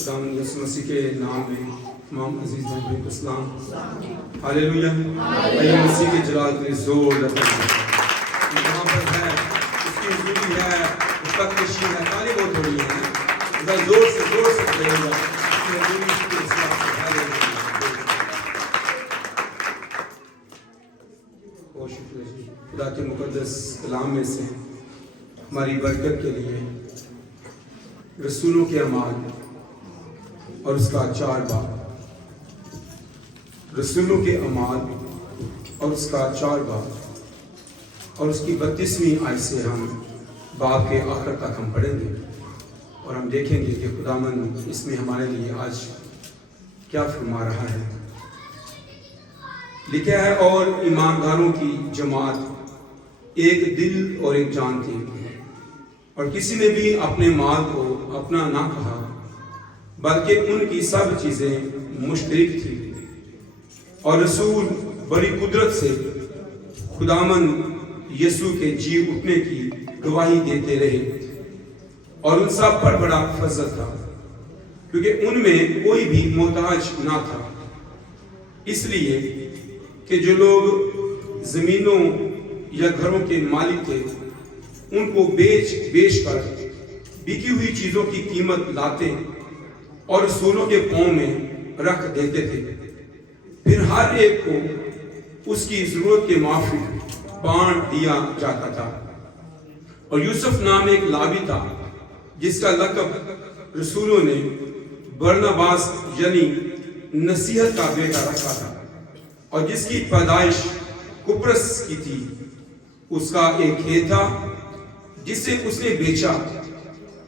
خداوند یسوع مسیح کے نام میں تمام عزیز بھائیوں کو سلام۔ ہاللیلویہ۔ آئیے مسیح کے جلال کے زور لگائیں۔ یہاں پر ہے اس کی حضوری ہے، اس کا کشی ہے، تالی بہت ہو رہی ہے، ذرا زور سے کہیے گا اس کی حضوری اس کے اسلام سے۔ ہاللیلویہ۔ بہت شکریہ جی۔ خدا کے مقدس کلام میں سے ہماری برکت کے لیے رسولوں کے اعمال اور اس کا 4 باب، رسولوں کے اعمال اور اس کا 4 باب اور اس کی 32ویں آیت سے ہم باب کے آخر تک ہم پڑھیں گے اور ہم دیکھیں گے کہ خداوند اس میں ہمارے لیے آج کیا فرما رہا ہے۔ لکھا ہے اور ایمانداروں کی جماعت ایک دل اور ایک جان تھی، اور کسی نے بھی اپنے مال کو اپنا نہ کہا بلکہ ان کی سب چیزیں مشترک تھی، اور رسول بڑی قدرت سے خداوند یسوع کے جی اٹھنے کی گواہی دیتے رہے، اور ان سب پر بڑا فضل تھا کیونکہ ان میں کوئی بھی محتاج نہ تھا، اس لیے کہ جو لوگ زمینوں یا گھروں کے مالک تھے ان کو بیچ کر بکی ہوئی چیزوں کی قیمت لاتے اور رسولوں کے پاؤں میں رکھ دیتے تھے، پھر ہر ایک کو اس کی ضرورت کے موافق بانٹ دیا جاتا تھا۔ اور یوسف نام ایک لاوی تھا جس کا لقب رسولوں نے برناباس یعنی نصیحت کا بیٹا رکھا تھا، اور جس کی پیدائش قبرص کی تھی۔ اس کا ایک کھیت تھا جسے اس نے بیچا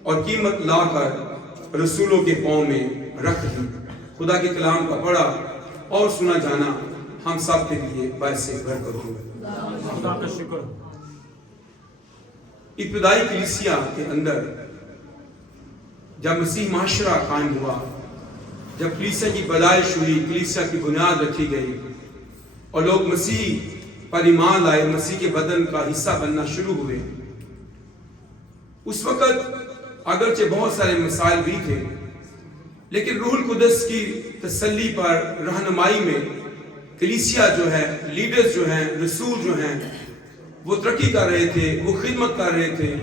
اور قیمت لا کر رسولوں کے پاؤں میں رکھ دی۔ خدا کے کلام کا پڑھا اور سنا جانا ہم سب کے لیے باعث برکت ہو۔ خدا کا شکر۔ ابتدائی کلیسیا کے اندر جب مسیح معاشرہ قائم ہوا، جب کلیسیا کی پیدائش ہوئی، کلیسیا کی بنیاد رکھی گئی اور لوگ مسیح پر ایمان لائے، مسیح کے بدن کا حصہ بننا شروع ہوئے، اس وقت اگرچہ بہت سارے مسائل بھی تھے، لیکن روح القدس کی تسلی پر رہنمائی میں کلیسیا جو ہے، لیڈرز جو ہیں، رسول جو ہیں، وہ ترقی کر رہے تھے، وہ خدمت کر رہے تھے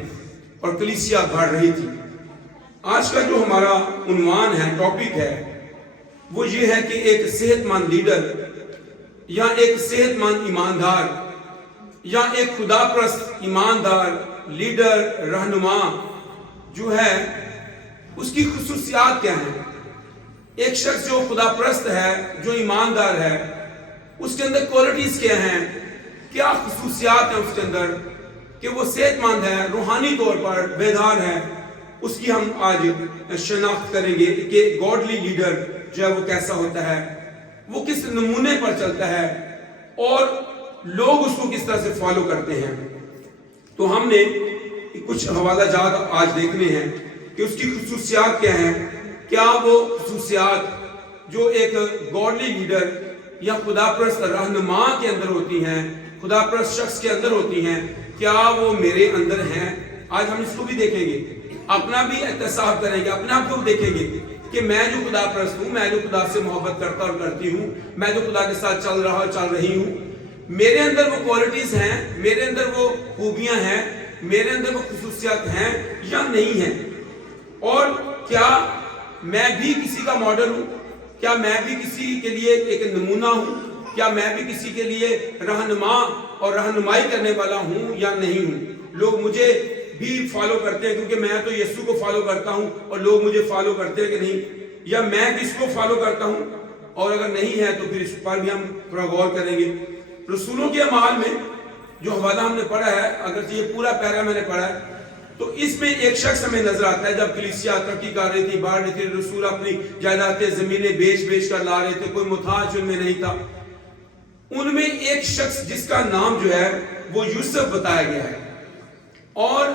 اور کلیسیا بڑھ رہی تھی۔ آج کا جو ہمارا عنوان ہے، ٹاپک ہے، وہ یہ ہے کہ ایک صحت مند لیڈر یا ایک صحت مند ایماندار یا ایک خدا پرست ایماندار لیڈر رہنما جو ہے اس کی خصوصیات کیا ہیں۔ ایک شخص جو خدا پرست ہے، جو ایماندار ہے، اس کے اندر کوالٹیز کیا ہیں، کیا خصوصیات ہیں اس کے اندر کہ وہ صحت مند ہے، روحانی طور پر بیدار ہے۔ اس کی ہم آج شناخت کریں گے کہ گاڈلی لیڈر جو ہے وہ کیسا ہوتا ہے، وہ کس نمونے پر چلتا ہے اور لوگ اس کو کس طرح سے فالو کرتے ہیں۔ تو ہم نے کچھ حوالہ جات آج دیکھنے ہیں کہ اس کی خصوصیات کیا ہیں، کیا وہ خصوصیات جو ایک گاڈلی لیڈر یا خدا پرست رہنما کے اندر ہوتی ہیں، خدا پرست شخص کے اندر ہوتی ہیں، کیا وہ میرے اندر ہیں۔ آج ہم اس کو بھی دیکھیں گے، اپنا بھی احتساب کریں گے، اپنے آپ کو دیکھیں گے کہ میں جو خدا پرست ہوں، میں جو خدا سے محبت کرتا اور کرتی ہوں، میں جو خدا کے ساتھ چل رہی ہوں، میرے اندر وہ کوالٹیز ہیں، میرے اندر وہ خوبیاں ہیں، میرے اندر وہ خصوصیات ہیں یا نہیں ہیں، اور کیا میں بھی کسی کا ماڈل ہوں، کیا میں بھی کسی کے لیے ایک نمونہ ہوں، کیا میں بھی کسی کے لیے رہنما اور رہنمائی کرنے والا ہوں یا نہیں ہوں۔ لوگ مجھے بھی فالو کرتے ہیں کیونکہ میں تو یسوع کو فالو کرتا ہوں، اور لوگ مجھے فالو کرتے ہیں کہ نہیں، یا میں کس کو فالو کرتا ہوں، اور اگر نہیں ہے تو پھر اس پر بھی ہم تھوڑا غور کریں گے۔ رسولوں کے اعمال میں جو حوالہ ہم نے پڑھا ہے، اگر یہ پورا پیرا میں نے پڑھا ہے، تو اس میں ایک شخص ہمیں نظر آتا ہے جب کلیسیا ترقی کر رہی تھی، بڑھ رہی تھی، رسول اپنی جائیدادیں زمینیں بیچ کر لا رہے تھے، کوئی محتاج ان میں نہیں تھا۔ ان میں ایک شخص جس کا نام جو ہے وہ یوسف بتایا گیا ہے، اور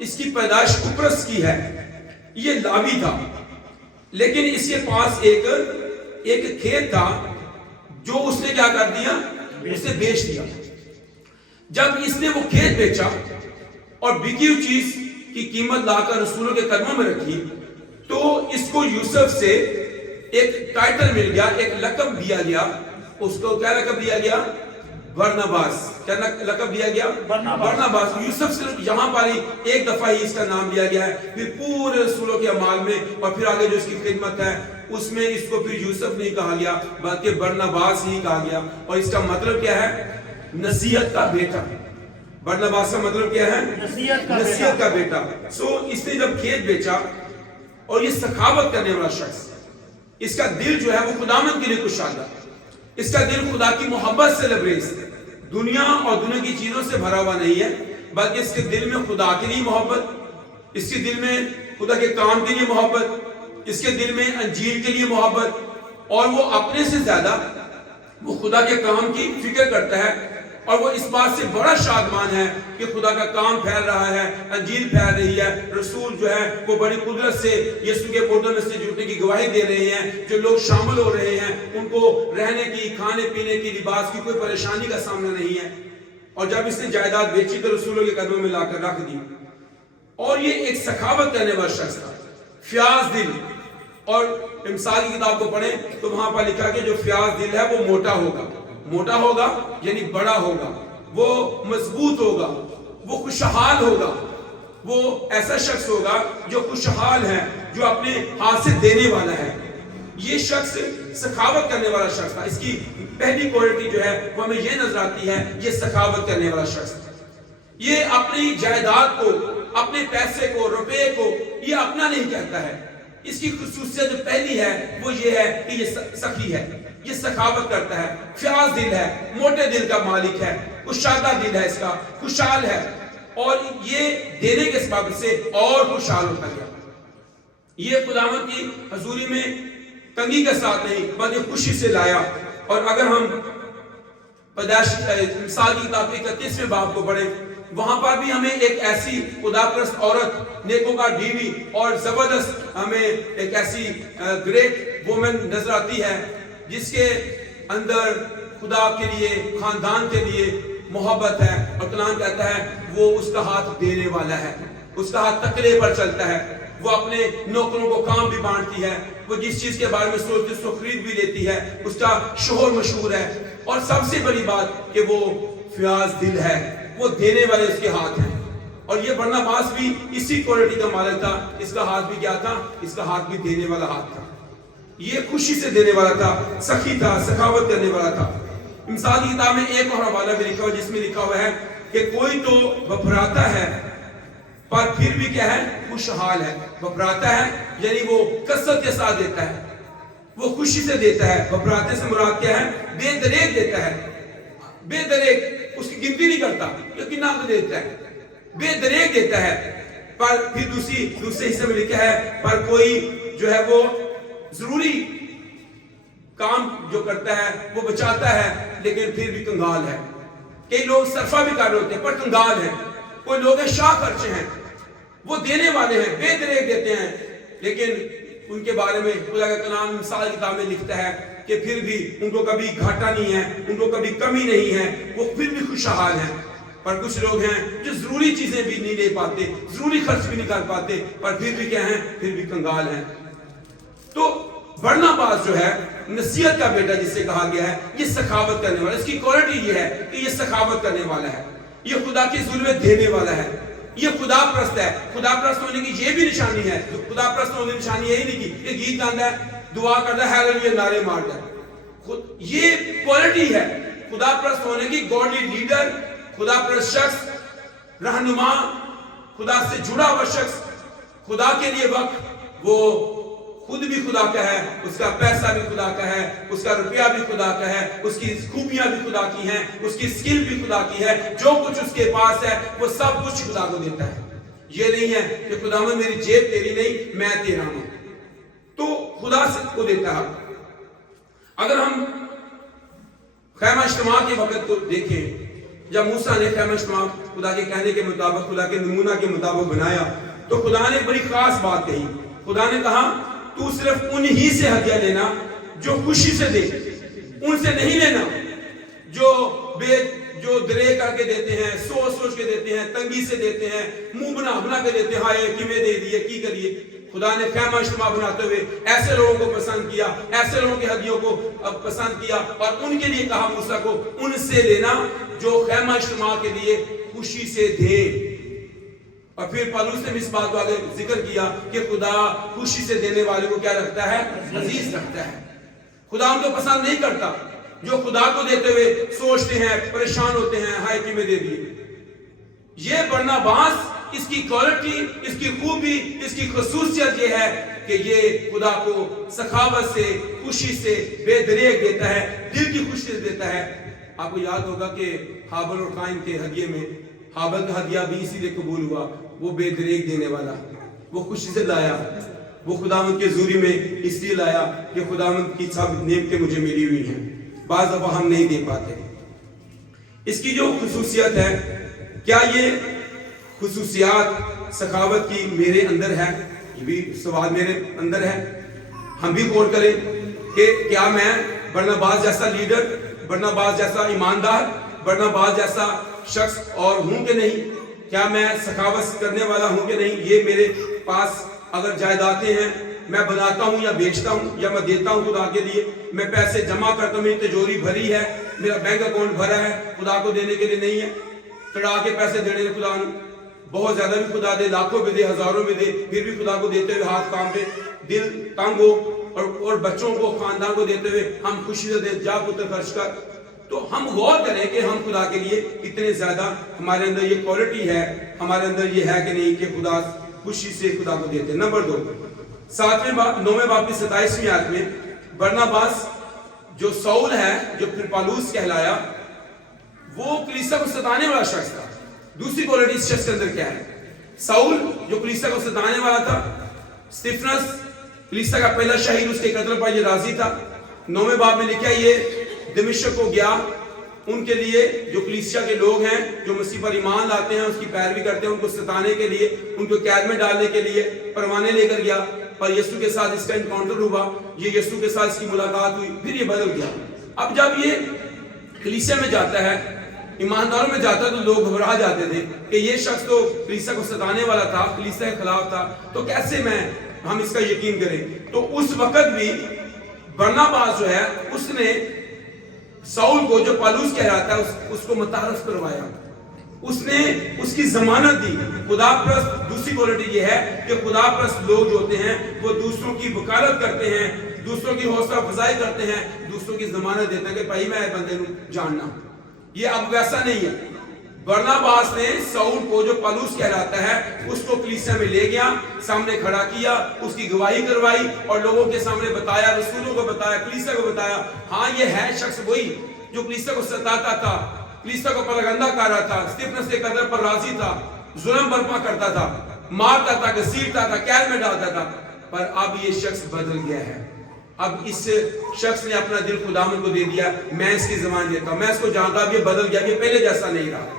اس کی پیدائش قبرص کی ہے، یہ لاوی تھا، لیکن اس کے پاس ایک کھیت تھا جو اس نے کیا کر دیا، اسے بیچ دیا۔ جب اس نے وہ کھیت بیچا اور بکی ہوئی چیز کی قیمت لا کر رسولوں کے قدموں میں رکھی، تو تو اس کو یوسف سے ایک ٹائٹل مل گیا, ایک لقب دیا گیا. اس کو کیا لقب دیا گیا؟ برناباس. کیا لقب دیا گیا؟ برناباس. یوسف صرف یہاں پر ہی ایک دفعہ ہی اس کا نام لیا گیا ہے, پھر پورے رسولوں کے اعمال میں اور پھر آگے جو اس کی خدمت ہے اس میں اس کو پھر یوسف نہیں کہا گیا بلکہ برناباس ہی کہا گیا. اور اس کا مطلب کیا ہے؟ نصیحت کا بیٹا. برناباس کا مطلب کیا ہے؟ نصیحت کا بیٹا. سو اس نے جب کھیت بیچا, اور یہ سخاوت کرنے والا شخص, اس کا دل جو ہے وہ خداوند کے لیے کشادہ, اس کا دل خدا کی محبت سے لبریز, دنیا اور دنیا کی چیزوں سے بھرا ہوا نہیں ہے, بلکہ اس کے دل میں خدا کے لیے محبت, اس کے دل میں خدا کے کام کے لیے محبت, اس کے دل میں انجیل کے لیے محبت, اور وہ اپنے سے زیادہ وہ خدا کے کام کی فکر کرتا ہے, اور وہ اس بات سے بڑا شادمان ہے کہ خدا کا کام پھیل رہا ہے, انجیل پھیل رہی ہے, رسول جو ہے وہ بڑی قدرت سے یسوع کے پردوں میں سے جھوٹنے کی گواہی دے رہے ہیں, جو لوگ شامل ہو رہے ہیں ان کو رہنے کی, کھانے پینے کی, لباس کی کوئی پریشانی کا سامنا نہیں ہے. اور جب اس نے جائیداد بیچی تو رسولوں کے قدموں میں لا کر رکھ دی. اور یہ ایک سخاوت کرنے والا شخص تھا, فیاض دل. اور امثال کی کتاب کو پڑھیں تو وہاں پر لکھا کہ جو فیاض دل ہے وہ موٹا ہوگا. موٹا ہوگا یعنی بڑا ہوگا, وہ مضبوط ہوگا, وہ خوشحال ہوگا, وہ ایسا شخص ہوگا جو خوشحال ہے, جو اپنے ہاتھ سے دینے والا ہے. یہ شخص سخاوت کرنے والا شخص تھا. اس کی پہلی کوالٹی جو ہے وہ ہمیں یہ نظر آتی ہے, یہ سخاوت کرنے والا شخص. یہ اپنی جائیداد کو, اپنے پیسے کو, روپے کو یہ اپنا نہیں کہتا ہے. اس کی خصوصیت جو پہلی ہے وہ یہ ہے کہ یہ سخی ہے, یہ سخاوت کرتا ہے, فیاض دل ہے, موٹے دل کا مالک ہے, کشادہ دل ہے اس کا, خوشحال ہے, اور یہ دینے کے سبب سے اور خوشحال ہوتا گیا. یہ خداوند کی حضوری میں تنگی کے ساتھ نہیں بلکہ خوشی سے لایا. اور اگر ہم پیدائش مثال کی کتاب 31ویں باب کو پڑھیں, وہاں پر بھی ہمیں ایک ایسی خدا پرست عورت, نیکوکار بیوی اور زبردست ہمیں ایک ایسی گریٹ وومن نظر آتی ہے جس کے اندر خدا کے لیے, خاندان کے لیے محبت ہے. اور کلام کہتا ہے وہ اس کا ہاتھ دینے والا ہے, اس کا ہاتھ تکلے پر چلتا ہے, وہ اپنے نوکروں کو کام بھی بانٹتی ہے, وہ جس چیز کے بارے میں سوچتی اس کو خرید بھی لیتی ہے, اس کا شوہر مشہور ہے. اور سب سے بڑی بات کہ وہ فیاض دل ہے, وہ دینے والے اس کے ہاتھ ہیں. اور یہ برناباس بھی اسی کوالٹی کا مالک تھا. اس کا ہاتھ بھی کیا تھا؟ اس کا ہاتھ بھی دینے والا ہاتھ تھا. یہ خوشی سے دینے والا تھا, سخی تھا, سخاوت کرنے والا تھا. مثال کی کتاب میں ایک اور حوالہ بھی لکھا ہوا جس میں لکھا ہوا ہے کہ کوئی تو وپراتا ہے پر پھر بھی کیا ہے؟ خوشحال ہے. وپراتا ہے یعنی وہ کثرت کے ساتھ دیتا ہے, وہ خوشی سے دیتا ہے. وپراتے سے مراد کیا ہے؟ بے دریغ دیتا ہے. بے دریغ, اس کی گنتی نہیں کرتا کہ کتنا دیتا ہے, بے دریغ دیتا ہے. پر پھر دوسرے حصے میں لکھا ہے پر کوئی جو ہے وہ ضروری کام جو کرتا ہے وہ بچاتا ہے لیکن پھر بھی کنگال ہے. کئی لوگ صرفہ بھی کر رہے ہوتے ہیں پر کنگال ہیں. کوئی لوگ ہیں شاہ خرچے ہیں, وہ دینے والے ہیں, بے دریغ دیتے ہیں, لیکن ان کے بارے میں خدا کا کلام مثال کی کتاب میں لکھتا ہے کہ پھر بھی ان کو کبھی گھاٹا نہیں ہے, ان کو کبھی کمی نہیں ہے, وہ پھر بھی خوشحال ہیں. پر کچھ لوگ ہیں جو ضروری چیزیں بھی نہیں لے پاتے, ضروری خرچ بھی نہیں کر پاتے, پر پھر بھی کیا ہیں؟ پھر بھی کنگال ہیں. تو برناباس جو ہے نصیحت کا بیٹا جسے کہا گیا ہے, یہ سخاوت کرنے والا. اس کی کوالٹی یہ ہے کہ یہ سخاوت کرنے والا ہے, یہ خدا کی ضرورت دینے والا ہے, یہ خدا پرست ہے. خدا پرست ہونے کی یہ بھی نشانی ہے. خدا پرست ہونے کی نشانی یہی نہیں کی کہ گیت گاتا ہے, دعا کرتا ہے, ہیلیلویا نعرے مارتا ہے. یہ کوالٹی ہے خدا پرست ہونے کی. گاڈلی لیڈر, خدا پرست شخص, رہنما, خدا سے جڑا ہوا شخص, خدا کے لیے وقت, وہ خود بھی خدا کا ہے, اس کا پیسہ بھی خدا کا ہے, اس کا روپیہ بھی خدا کا ہے, اس کی خوبیاں بھی خدا کی ہیں, اس کی سکل بھی خدا کی ہے, جو کچھ اس کے پاس ہے وہ سب کچھ خدا کو دیتا ہے. یہ نہیں ہے کہ خدا میں میری جیب تیری نہیں, میں تیرا ہوں. تو خدا سے کو دیتا ہے. اگر ہم خیمہ اجتماع کے وقت کو دیکھیں, جب موسیٰ نے خیمہ اجتماع خدا کے کہنے کے مطابق, خدا کے نمونہ کے مطابق بنایا, تو خدا نے بڑی خاص بات کہی. خدا نے کہا تو صرف انہی سے ہدیہ لینا جو خوشی سے دے, ان سے نہیں لینا جو درے کر کے دیتے ہیں, سوچ کے دیتے ہیں, تنگی سے دیتے ہیں, منہ بنا کے دیتے ہیں, ہائے کیویں دے دیے, کی کریے. खुदा ने खैमा इज्तिमा बनाते हुए ऐसे लोगों को पसंद किया, ऐसे लोगों की हदियों को पसंद किया और उनके लिए कहा मूसा को उनसे लेना जो खैमा इज्तिमा के लिए खुशी से दे। और फिर पौलुस ने इस बात को आगे जिक्र किया कि खुदा खुशी से देने वाले को क्या रखता है? अजीज रखता है। खुदा उनको पसंद नहीं करता जो खुदा को देते हुए सोचते हैं, परेशान होते हैं, हाय कि मैं दे दिए। ये बरनबास, इसकी क्वालिटी, इसकी खूबी, इसकी खसूसियत ये है कि ये खुदा को सखावत से, खुशी से, बेदरेक देता है, दिल की खुशी से देता है। आपको याद होगा कि हाबिल और काइन के हदिये में हाबिल का हदिया भी इसीलिए कबूल हुआ, वो बेदरेक देने वाला, वो खुशी से लाया, वो खुदावंद के ज़ूरी में इसलिए लाया कि खुदावंद की सब नेमतें मुझे मिली हुई हैं, बाज़ दफ़ा हम नहीं दे पाते। इसकी जो खुसूसियत है, क्या ये खुसूसियात सखावत की मेरे अंदर है? ये भी सवाल मेरे अंदर है। हम भी गौर करें कि क्या मैं बरनबास जैसा लीडर, बरनबास जैसा ईमानदार, बरनबास जैसा शख्स और हूं कि नहीं? क्या मैं सखावत करने वाला हूं कि नहीं? ये मेरे पास अगर जायदादें हैं, मैं बनाता हूं या बेचता हूं या मैं देता हूं खुदा के लिए, मैं पैसे जमा करता हूं, मेरी तिजोरी भरी है, मेरा बैंक अकाउंट भरा है, खुदा को देने के लिए नहीं है। चढ़ा के पैसे देने के खुदा बहुत ज्यादा भी खुदा दे, लाखों में दे, हजारों में दे, फिर भी खुदा को देते हुए हाथ काम पे, दिल तंग हो और बच्चों को, खानदान को देते हुए हम खुशी से दे, जा पुत्र खर्च कर। तो हम गौर करें कि हम खुदा के लिए कितने ज्यादा, हमारे अंदर ये क्वालिटी है, हमारे अंदर ये है कि नहीं कि खुदा खुशी से खुदा को देते। नंबर 2, 9वें बाब की 27वीं आयत में बरनबास जो सौल है, जो फिर पौलुस कहलाया, वो कलीसिया को सताने वाला शख्स था। दूसरी क्वालिटी इस शख्स के अंदर क्या है? साउल जो कलीसिया को सताने वाला था, स्तिफनस कलीसिया का पहला शहीद, उसके कत्ल पर ये राजी था। 9वें बाब में लिखा ये दमिश्क को गया, उनके लिए जो कलीसिया के लोग हैं, जो मसीह पर ईमान लाते हैं, उसकी पैरवी करते हैं, उनको सताने के लिए, उनको कैद में डालने के लिए परवाने लेकर गया। पर यीशु के साथ इसका इनकाउंटर हुआ, ये यीशु के साथ इसकी मुलाकात हुई, फिर ये बदल गया। अब जब ये कलीसिया में जाता है, ईमानदारों में जाता है, तो लोग घबरा जाते थे कि ये शख्स तो कलीसिया को सताने वाला था, कलीसिया के खिलाफ था, तो कैसे हम इसका यकीन करें? तो उस वक्त भी बरनबास जो है, उसने साउल को, जो पौलुस कह रहा था, उसको मुतारफ करवाया, उसने उसकी जमानत दी। खुदा परस्त दूसरी क्वालिटी ये है कि खुदा परस्त लोग जो होते हैं वो दूसरों की वकालत करते हैं, दूसरों की हौसला अफजाई करते हैं, दूसरों की जमानत देते हैं कि भाई मैं बंदे को जानना। ये अब वैसा नहीं है। बरनबास ने साउल को, जो पौलुस कहलाता है, उसको कलीसिया में ले गया, सामने खड़ा किया, उसकी गवाही करवाई और लोगों के सामने बताया, रसूलों को बताया, कलीसिया को बताया, हाँ ये है शख्स वही जो कलीसिया को सताता था, कलीसिया को परगंदा कर रहा था, स्तिफनस के कत्ल पर राजी था, जुल्म बर्पा करता था, मारता था, घसीटता था, कैद में डालता था। पर अब ये शख्स बदल गया है। अब इस शख्स ने अपना दिल खुदावंद को दे दिया, मैं इसकी ज़बान देता हूं, मैं इसको जानता, अब ये बदल गया, ये पहले जैसा नहीं रहा।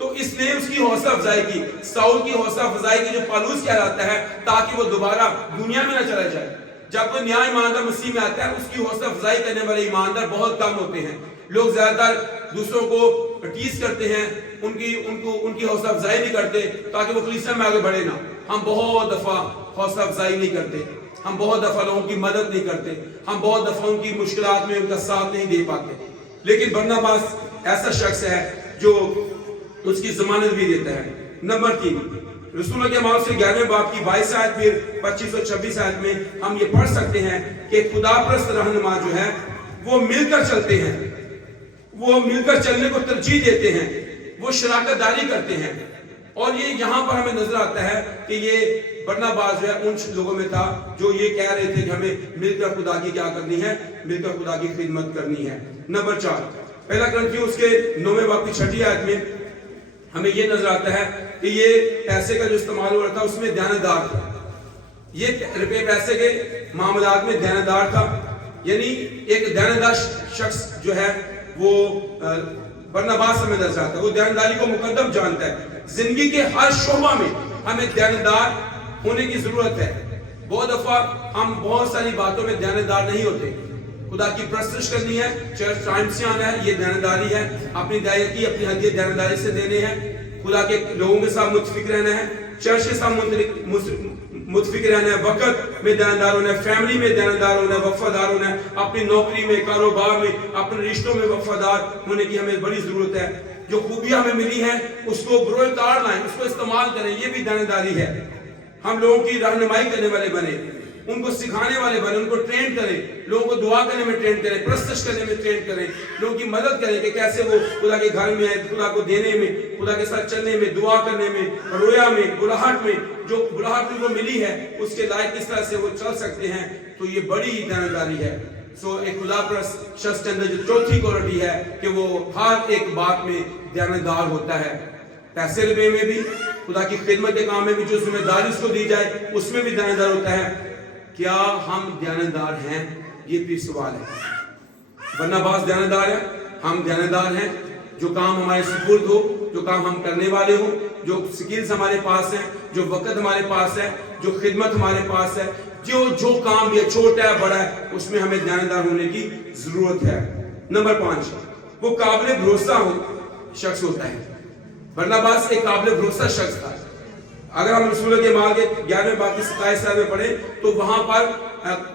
तो इसने उसकी हौसला अफजाई की, साउल की हौसला अफजाई की, जो पौलुस कहलाता है, ताकि वो दोबारा दुनिया में ना चला जाए। जब कोई नया ईमानदार मसीह में आता है, उसकी हौसला अफजाई करने वाले ईमानदार बहुत कम होते हैं। लोग ज्यादातर दूसरों को टीज करते हैं, उनकी हौसला अफजाई नहीं करते ताकि वो कलीसिया में आगे बढ़े ना। हम बहुत दफा हौसला अफजाई नहीं करते, हम बहुत दफा लोगों की मदद नहीं करते, हम बहुत दफा उनकी मुश्किलात में उनका साथ नहीं दे पाते। लेकिन बरनबास ऐसा शख्स है जो उसकी जमानत भी देता है। नंबर 3, रसूलों के अमाल से 11वें बाब की 22 आयत, फिर 25 और 26 आयत में हम ये पढ़ सकते हैं कि खुदापरस्त रहनुमा जो है वो मिलकर चलते हैं, वो मिलकर चलने को तरजीह देते हैं, वो शराकतदारी करते हैं। और ये यहाँ पर हमें नजर आता है कि ये बरनबास जो है उन लोगों में था जो ये कह रहे थे कि हमें मिलकर खुदा की क्या करनी है, मिलकर खुदा की खिदमत करनी है। नंबर 4, पहला कुरिन्थियों उसके 9वें बाब की 6ठी आयत में हमें ये नजर आता है कि ये पैसे का जो इस्तेमाल हो रहा था उसमें ध्यानदार था, ये रुपये पैसे के मामलात में ध्यानदार था। यानी एक ध्यानदार शख्स जो है वो बरनबास हमें नजर आता है, वो ध्यानदारी को मुकद्दम जानता है। जिंदगी के हर शोबा में हमें ध्यानदार होने की जरूरत है। बहुत दफा हम बहुत सारी बातों में ध्यानदार नहीं होते। खुदा की प्रस्तुत करनी है, चर्च टाइम से आना है, ये ध्यानदारी है। अपनी दायकी, अपनी हदियत ध्यानदारी से देने हैं। खुदा के लोगों के साथ मुतफिक रहना है, चर्च के साथ मुतफिक रहना है, वक्त में देनदार होना है, फैमिली में देनदार होना है, वफादार होना है, अपनी नौकरी में, कारोबार में, अपने रिश्तों में वफादार होने की हमें बड़ी जरूरत है। जो खूबियां हमें मिली हैं उसको बरोए ताड़ लाएं, उसको इस्तेमाल करें, ये भी देनदारी है। हम लोगों की रहनुमाई करने वाले बने, उनको सिखाने वाले बने, उनको ट्रेन करें, लोगों को दुआ करने में ट्रेन करें, प्रस्तश करने में ट्रेन करें, लोगों की मदद करें कि कैसे वो खुदा के घर में आए, खुदा को देने में, खुदा के साथ चलने में, दुआ करने में, रोया में, बुलाहट में, जो बुलाहट उनको मिली है उसके लायक किस तरह से वो चल सकते हैं। तो ये बड़ी देनदारी है। सो एक खुदा परस्त शख्स के अंदर जो चौथी क्वालिटी है कि वो हर एक बात में देनदार होता है। पैसे रुपए में भी, खुदा की खिदमत के काम में भी जो जिम्मेदारी उसको दी जाए उसमें भी देनदार होता है। क्या हम देनदार हैं? ये भी सवाल है। बरनबास देनदार है, हम देनदार हैं। जो काम हमारे सुपुर्द हो, जो काम हम करने वाले हो, जो स्किल्स हमारे पास है, जो वक्त हमारे पास है, जो खिदमत हमारे पास है, जो काम ये छोटा है बड़ा है, उसमें हमें देनदार होने की जरूरत है। नंबर 5, वो काबिल भरोसा हो शख्स होता है। बरनबास एक काबिल भरोसा शख्स था। अगर हम रसूल के माल के 11वें बाब की 27 में पढ़े तो वहां पर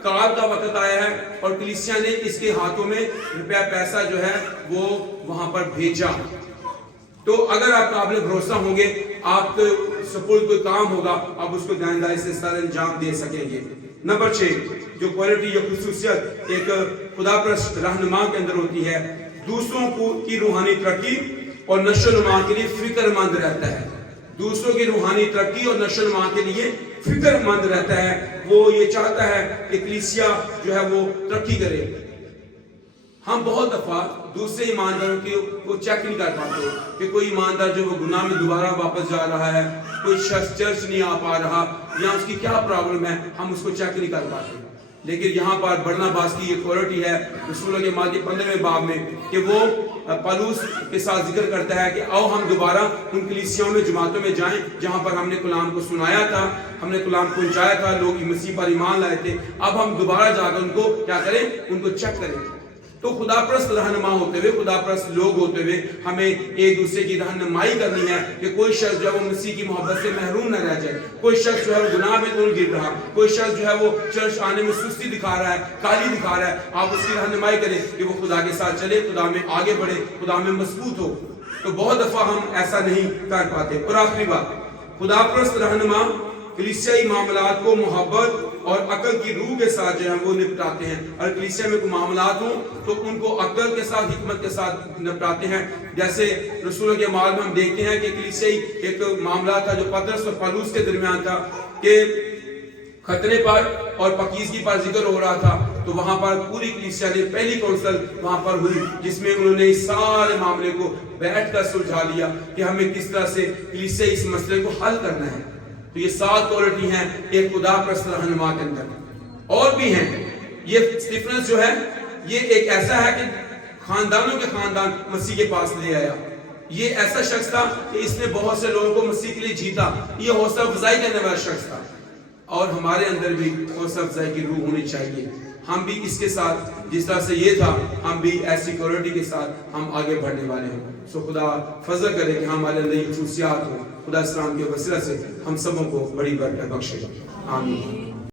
काल का वक्त आया है और कलीसिया ने इसके हाथों में रुपया पैसा जो है वो वहां पर भेजा। तो अगर आप काबिल भरोसा होंगे, आप सपोर्ट कोई काम होगा, आप उसको ईमानदारी से सारा अंजाम दे सकेंगे। नंबर 6, जो क्वालिटी या खुसूसियत एक खुदा परस्त रहनुमा के अंदर होती है, दूसरों को की रूहानी तरक्की और नशोनुमा के लिए फिक्रमंद रहता है। दूसरों की रूहानी तरक्की और नशोनुमा के लिए फिक्रमंद रहता है। वो ये चाहता है कि कलीसिया जो है वो तरक्की करे। हम बहुत दफा दूसरे ईमानदारों को चेक नहीं कर पाते कि कोई ईमानदार जो वो गुनाह में दोबारा वापस जा रहा है, कोई शख्स चर्च नहीं आ पा रहा या उसकी क्या प्रॉब्लम है, हम उसको चेक नहीं कर पाते। लेकिन यहाँ पर बरनबास की ये क्वालिटी है रसूल के माल के 15वें बाब में कि वो पौलुस के साथ जिक्र करता है कि आओ हम दोबारा उन कलीसियाओं में, जमातों में जाएं जहां पर हमने कलाम को सुनाया था, हमने कलाम पहुंचाया था, लोग मसीह पर ईमान लाए थे। अब हम दोबारा जाकर उनको क्या करें, उनको चेक करें। तो खुदा परस्त रहनुमा होते हुए, खुदा परस्त लोग होते हुए हमें एक दूसरे की रहनुमाई करनी है कि कोई शख्स जो है वो मसीह की मोहब्बत से महरूम न रह जाए, कोई शख्स जो है वो गुनाह में तो गिर रहा, कोई शख्स जो है वो चर्च आने में सुस्ती दिखा रहा है, काली दिखा रहा है, आप उसकी रहनुमाई करें कि वो खुदा के साथ चले, खुदा में आगे बढ़े, खुदा में मजबूत हो। तो बहुत दफा हम ऐसा नहीं कर पाते। और आखिरी बात, खुदा परस्त रहनुमा कलीसियाई मामलात को मोहब्बत और अकल की रूह के साथ जो है वो निपटाते हैं। और कलीसिया में कोई मामलात हो तो उनको अकल के साथ, हिकमत के साथ निपटाते हैं। जैसे रसूल के माल में हम देखते हैं कि कलीसियाई एक मामला था जो पतरस और पौलुस के दरमियान था कि खतरे पर और पकीज़गी पर जिक्र हो रहा था। तो वहां पर पूरी कलीसिया ने पहली कौंसल वहां पर हुई जिसमें उन्होंने इस सारे मामले को बैठकर सुलझा लिया कि हमें किस तरह से कलीसिया इस मसले को हल करना है। तो ये 7 क्वालिटी हैं एक खुदा परस्त रहनुमा के अंदर। और भी हैं। ये स्टीफनस जो है ये एक ऐसा है कि खानदानों के खानदान मसीह के पास ले आया। ये ऐसा शख्स था कि इसने बहुत से लोगों को मसीह के लिए जीता। ये हौसला अफजाई करने वाला शख्स था। और हमारे अंदर भी हौसला अफजाई की रूह होनी चाहिए। हम भी इसके साथ जिस तरह से ये था, हम भी ऐसी क्वालिटी के साथ हम आगे बढ़ने वाले हैं। सो खुदा फजल करे कि हमारे अंदर ये खुसूसियात हो। खुदा इस्लाम के वसीला से हम सबों को बड़ी बरकत बख्शेगा। आमीन।